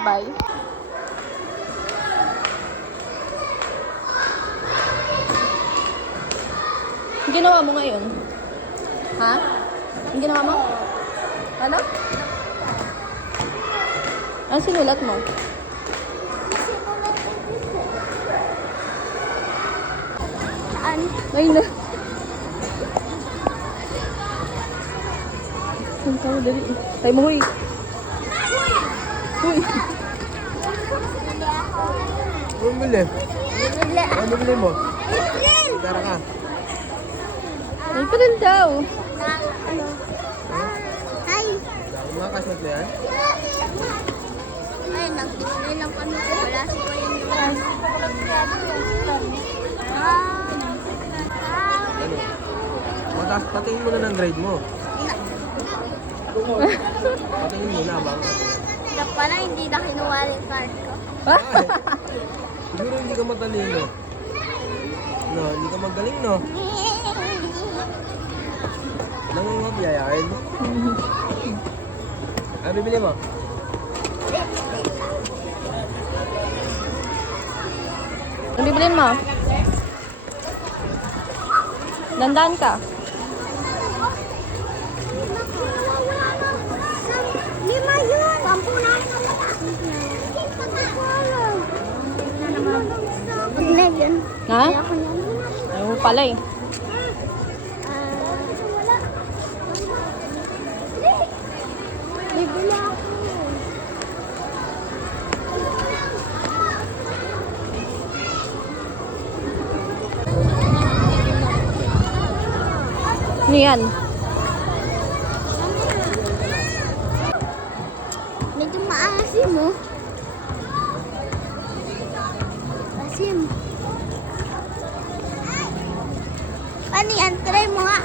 Bye-bye. Ang ginawa mo ngayon? Ha? Ang ginawa mo? Ano? Ano sinulat mo? Saan? Ay na. Ang tao, dali. Tayo mo, huy. Huy. Bumili. Ano bili mo? Tara ka. Ay, pa rin daw. Ay! Mga kasmat na yan? Ay, nag-display lang kami ko. Wala si Kuya Nilas. Ano? Mataas, patingin mo na ng grade mo. Patingin mo na bang? Kaya pala hindi na kinuha yung card ko. Ay, siguro hindi ka matalino. No, hindi ka magaling, no? Nangungabiyayain mo. Ano bibili mo? Ang bibilin mo? Dandan ka. Lima yun! Pampunan! Pag na yun. Ha? Ayoko niyan. Ayaw mo pala eh. Bibili ako. Ano yan? Medyo maasim mo. Asim. Ano yan? Try mo nga.